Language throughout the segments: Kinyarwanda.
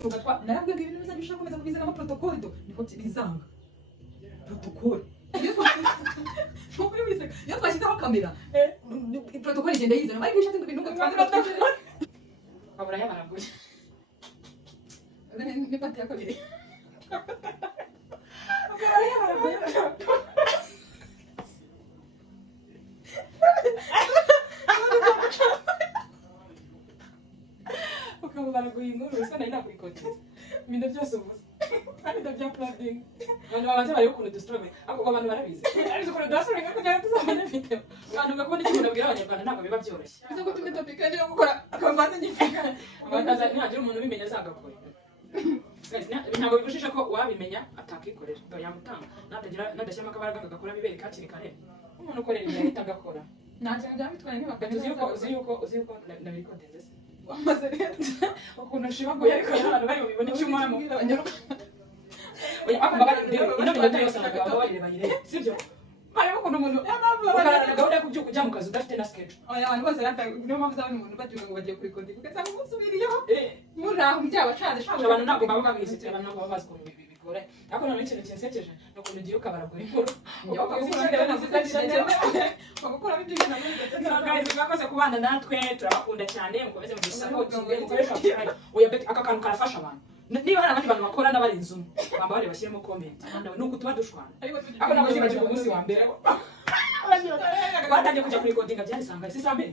narabwiye ibintu bizajya ushaka komeza kubizana ama protocol do niko bizanga protocol iyo twashyizeho kamera protocol igenda yizana ariko ishatse ngo ibintu ngo twanze babura yabaraguye ni pati ya kabiri babura yabaraguye ukaba baraguye inkuru bisa nari nakurikoteza ibintu byose uvuze kandi ndabya planning abantu babanza bari ukuntu dustrobe ako abantu barabizi ariko ukuntu dustrobe kugira tuzabone video abantu bakubona ikintu nabwira abanyarwanda ntabwo biba byoroshye bizo ko tumwe topic ari yo gukora akavanze nyifika abandaza ntagira umuntu ubimenya azagakora ntabwo bibujije ko wabimenya atakikorera ndo yamutanga nadashyiramo akabaraga agakora bibere kakiri kare umuntu ukorera ibyo ahita agakora nta kintu byabitwaye uzi yuko nabikoteze se wamaze rero ukuntu ushibaguye ariko abantu bari bubibone icyo umwana mubwira abanyarwanda ako mbabare ino minota yose ntabwo bababarire bayirebe sibyo hariho ukuntu umuntu ukarara gahunda yo kubyuka ujya mu kazi udafite na schedule abantu bose niyo mpamvu uzabona umuntu babyuka ngo bagiye kuri konti ugasanga umunsi ubiriyeho muri aho byabashaje abantu ntabwo baba babizi abantu ntabwo baba bazi ukuntu bigora ariko noneho ikintu kinsekeje ni ukuntu ugiye ukabaragura inkuru ugakuramo ibyo bintu mwakoze kubana natwe turabakunda cyane mukomeze mu gisapoti mukoresha aka kantu karafasha abantu niba hari abandi bantu bakora n'abarenze umwe bambabare bashyiremo comment ni uko tuba dushwana ariko nabo zibagiwe umunsi wa mbere batangiye kujya kuri recordinga byari saa mbiri si saa mbiri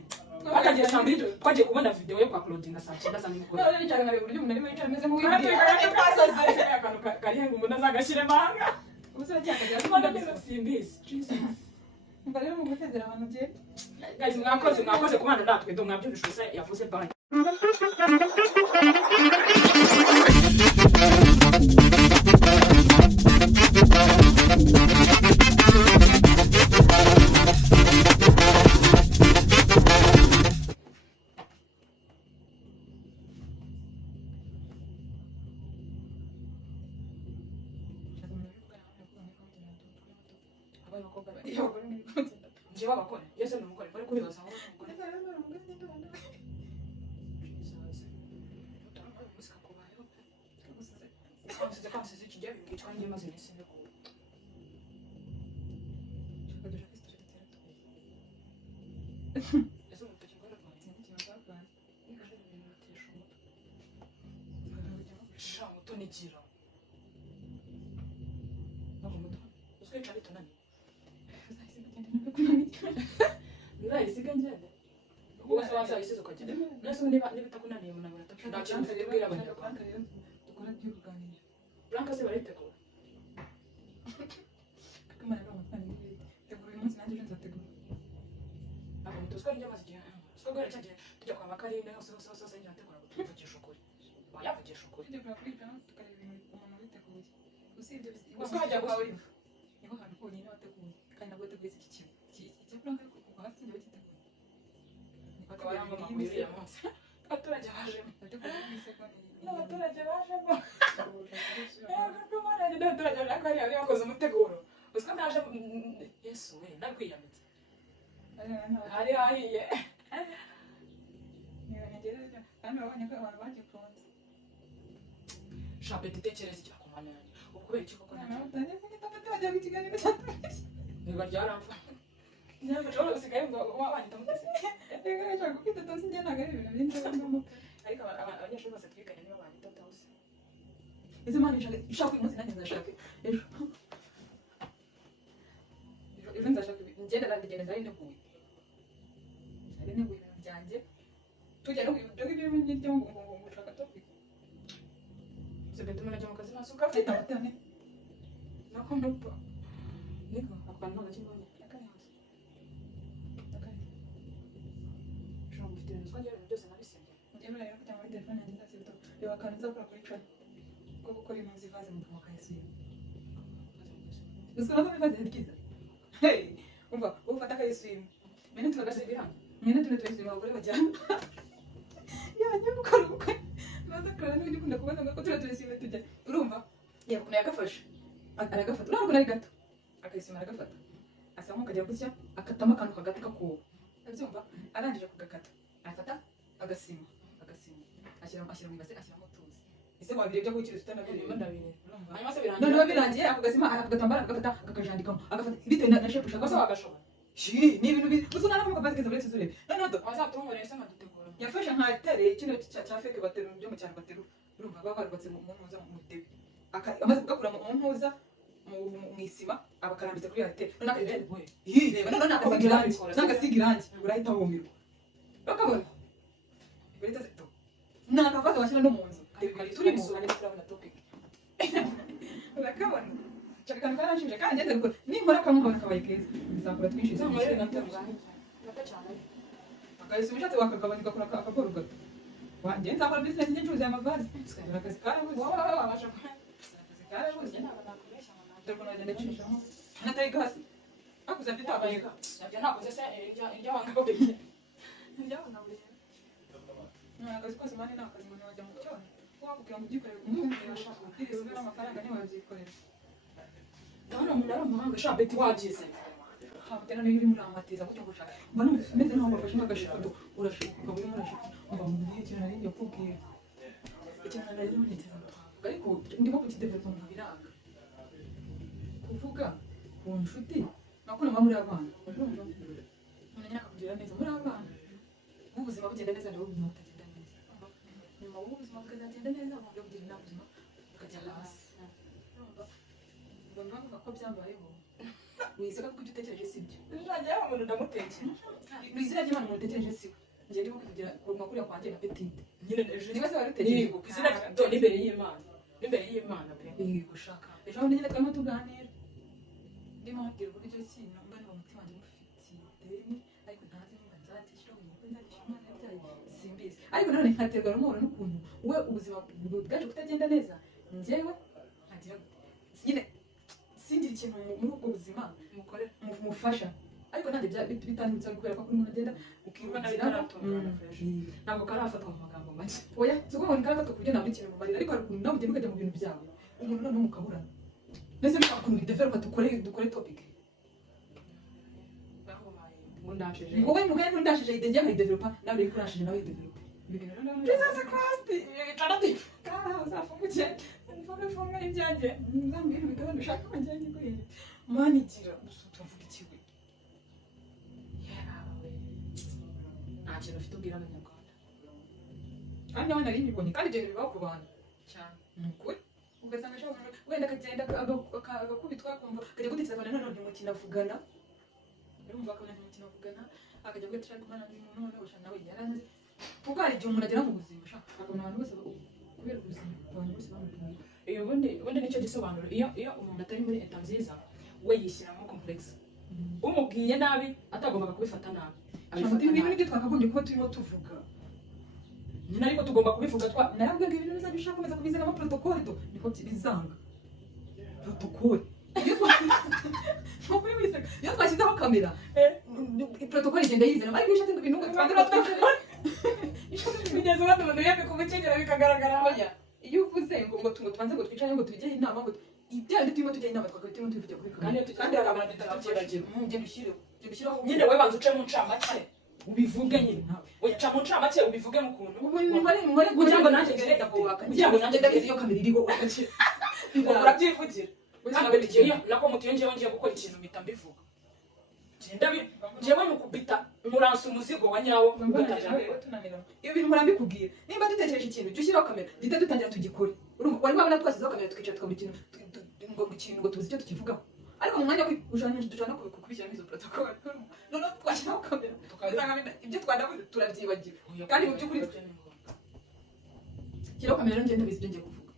batangiye saa mbiri twagiye kubona video yo kwa Claudine saa 9 za nimugoroba none cyane nawe buryo umuntu arimo yicara ameze nk'uwibye akantu kari hengu umuntu azagashyire mahanga ubuse cyakagira tubona neza simbizi mbere yo mu gusezera abantu bye guys mwakoze kubana natwe ndo mwabyumvise yavuze bye Njyewe abakora yese ni umugore bari kuribaza aho umugore kamusize kijya bikitwa njye maze nisinde ko eso mutaki ngora kwa sha muto nigira nabo muto usko cyari tunani nzayisiga ngende ubwo se wasabisize ukagenda nase niba bitakunaniye umuntu arataka nta kintu mfite bwira abanyarwanda dukora by'uruganiriro Blanca se baritegura kamara n'amafaranga y'ibiti tegura uyu munsi nanjye nzategura abo mutuzwa ryo maze igihe so gore cyagiye tujya kwa makarine hose nyategura gutuvugisha ukuri wayavugisha ukuri tegura kuri byo tukareba ibintu umuntu witeguye usibye ubwo hajya kwa Olive niho hantu konyine wateguye kandi nabwo teguye iki kintu icyo Blanca kuko hasi njye witeguye bakaba yamama kuri ya munsi abaturage bajemo n'abaturage bajemo n'abaturage bakari ari bakoze umuteguro uziko ndaje Yesu we nakwiyamitse hari ahiye niyo kandi babonye ko abantu bagikunze shapeti tekereza icyo kumanya ukubera iki koko nacyo batangiye kugita batajya mu kiganiro cyatubeshye niba ryaramfa niba cyo usigaye ngo wabanyita mutese reka nshaka kwita tose njye nagari ibintu by'indamo ariko abanyeshuri bose twiganye niba banyita tose izo mani ishaka umunsi nanjye nzashaka ejo nzashaka ngenda nteguye ibintu byanjye tujya no ibyo ngibyo byo ngo gushaka topic sebetume najya mu kazi nasuka afite amatane nako nupa niko akwana n'agakingone akayanze shaka mfite ibintu twajya byose nabisenge njyewe rero kujya muri telefone yanjye ndasibito reba kantu nzakora kuri chat ko gukora ibintu zivaze mu kanwa kayisuye usura ko bivaze byiza hey umva ufata kayisuye mene tukagasibira mene tunatwese abagore bajyana yajya gukora ubukwe maze akora n'ibindi ukunda kubona ko turatwese tujya urumva yakuna yagafashe aragafata urabona ko ari gato akayisima aragafata asa nk'ukajya gutya akatamo akantu hagati kakuba abyumva arangije kugakata afata agasima ashyira mu ibase ashyiramo tuzi ese wabirebye ko ukiri utanabireba ndabire hanyuma se none birangiye akagasima akagatambara akagafata akakajandikamo agafata bitewe na shape ushaka gusa wagashobora ni ibintu gusa nanavuga basi keza buretse zurebe none do wazatungura ese nkadutegura yafashe nka tere kino cya fake batero byo mu cyaro batero urumva babarubatse mu ntuza mu debe amaze kugakura mu ntuza mu isima abakarambitse kuri ate none akagenda reba none nakasiga irangi urahita wumirwa bakabona buretse zito nakafata washyira no mu nzu turi mu ari turabona topic urakabona cyakana karashije kandi ngeze gukora ninkora kamubona kabaye keza bizakora twinshi zamare natanganye natacana akayise umushatsi wakagabanika kuri akagoro gato wanjye nzakora business y'incuruzi y'amavazi akazi karabuze wabasha akazi karabuze dore ko nagenda nshishamo natari gasi akuze afite abayiga nabyo nakoze se irya wangaburiye irya wangaburiye akazi kose mani ni akazi umuntu wajya mu cyone wakubwira ngo ubyikorere umuntu yashaka ubwiriza n'amafaranga niwe wabyikorera ndabona umuntu ari umuhanga ushaka beti wagize habutera niyo uri muri amatiza gutyo gushaka mba meze nkaho bafashe nk'agashifudo urashuka ukaba urimo urashuka mba mu gihe ikintu nari yakubwiye ikintu nari niteze ariko ndimo kukidevelopa mu biranga kuvuga ku nshuti nakuna mba muri abana urumva umuntu akakugira neza muri abana ubuzima bugenda neza nawe ubuzima butagenda neza nyuma ubuzima bukazagenda neza mu buryo bugira inama ubuzima bukagenda hasi ubwo navuga ko byambayeho wiseka kuko ibyo utekereje si byo ntajya umuntu ndamutekera ni izina ry'imana umuntu utekereje si we njye ndimo kuvugira ku makuru kwanjye na petite nyine niba se waritekereje yego izina ryo n'imbere y'Imana pe yego shaka ejo bundi nyine twarimo tuganira ndimo mbabwira uburyo ki numva niba umutima wanjye mufitiye ideni ariko ntazi nimba nzakishyura ubu nzakishyura umwana yabyaye simbizi ariko nanone nkaterwa n'umubona n'ukuntu we ubuzima bwaje kutagenda neza njyewe nkagira nyine singira ikintu muri ubwo buzima mufasha ariko nanjye bitandutse kubera ko umuntu agenda ukibona ntabwo karafatwa mu magambo make oya si uko umuntu karafatwa ku buryo nta n'ikintu mumarira ariko hari ukuntu nawe ugenda ukajya mu bintu byawe umuntu noneho mukaburana mbese bishaka ukuntu bidevelopa dukore topic ni wowe mugari ntundashije ide njye nkayidevelopa nawe uri kurashije nawe yidevelopa Jesus Christ itandatifu uzafunguke funga ibyanjye nzambwira imigabane ushaka amajyanye kwera mani igira gusa tuvuga ikiwe nta kintu ufite ubwira abanyarwanda kandi nawe nari nyibonye kandi ibyo bintu bibaho ku bantu cyane ni ukuri ugasanga ashobora umuntu wenda akagenda agakubitwa akumva akajya gutekereza akabona none ntimukina avugana urumva akabona ntimukina avugana akajya guhita ashaka kumana n'undi muntu noneho ushaka nawe yaranze kuko hari igihe umuntu agera mu buzima ushaka akabona abantu bose kubera ubuzima abantu bose bamukunda ubundi nicyo gisobanuro iyo umuntu atari muri eta nziza we yishyiramo complexe umubwiye nabi atagombaga kubifata nabi ibintu nibyo twakagombye kuba turimo tuvuga nyine ariko tugomba kubivuga narabwiye ngo ibintu bizajya ushaka komeza kubizanamo protokole do niko bizanga protokole iyo twashyizeho kamera protokole igenda yizana ariko iyo ushatse ngo ibintu bigeze ubona umuntu yamye kumukenyera bikagaragara oya iyo uvuze ngo tubanze ngo twicare ngo tubijyeho inama ngo ibyo ari turimo tujya inama twakaba turimo tubivugira kuri kamera kandi hari abantu tutagerageje ugenda ushyireho nyine we banza uce mu ncamake ubivuge nyine uca mu ncamake ubivuge mu kuntu kugira ngo nanjye ngende kubaka kugira ngo nanjye ndabizi iyo kamera iriho urabyivugira kandi igihe nako mutiyo ngiye gukora ikintu mpita mbivuga njyewe mu kubita muransa umuzigo wa nyawo iyo bintu murambikubwira nimba dutekereje ikintu jya ushyiraho kamera duhita dutangira tugikore wari wabona twashyizeho kamera tukicara tukabura ikintu ngo tuzi icyo tukivugaho ariko mu mwanya dushobora no kubishyiramo izo protokole noneho twashyiraho kamera tugasanga ibyo twanavuze turabyibagira kandi mu by'ukuri shyiraho kamera rero ngenda bizi ibyo ngiye kuvuga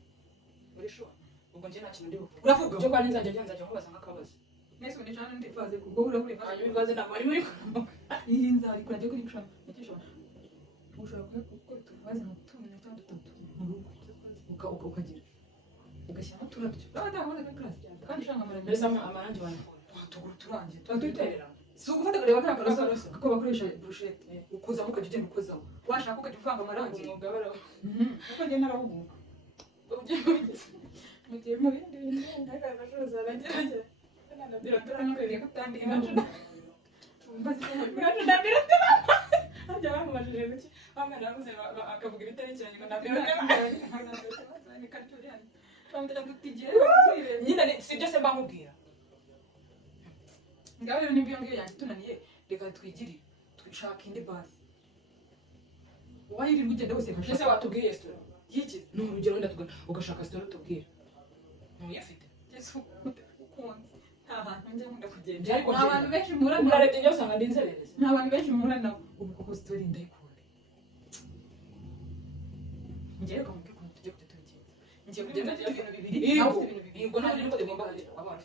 ubwo njye nta kintu ndi buvuga uravuga cyo kwa nzajya nkubaza nk'akabazo nese ubu nijana ndivaze kubwo uraburi hanyuma ibibazo ntabwo ari muri iyi nzara ikora njye kuri gushaka nakishobora ushobora gukora utuvaze nka 2 cyangwa 3 mu rugo ukagira ugashyiramo uturabyo urabona ntabona kuri class kandi ushaka amara mbese amarangi wanakora tugura turangiye twiterera si ugufata kureba kariya karoso kuko bakoresha burushete ukuzamo ukajya ugenda ukozaho washaka ukajya uvanga amarangi umwuga baraho kuko njye narahuguka mugiye mu bindi bintu n'akabacuruza aragerageza biraturanye ko utandika harya bamubajije biki bamwe naruze akavuga ibiterekeranye ngo nabyo nyine si byo se mbamubwira ngaho rero nibyo ngiyo yanjye tunaniye reka twigire twishaka indi basi wayirirwa ugenda wese ese watubwiye resitora y'iki ni urugero wenda ugashaka resitora utubwira ntuyafite yesu ukunze nta hantu njya nkunda kugenda byari nta bantu benshi muhura nabo urarebye byose usanga ndi inzererezi nta bantu benshi muhura nabo ubu koko sitori ndayikunda ngiye reka mubwire ukuntu tujya kujya tubigenza ngiye kugenda mfite ibintu bibiri nawe ufite ibintu bibiri yego ntabwo niko tugomba kugenda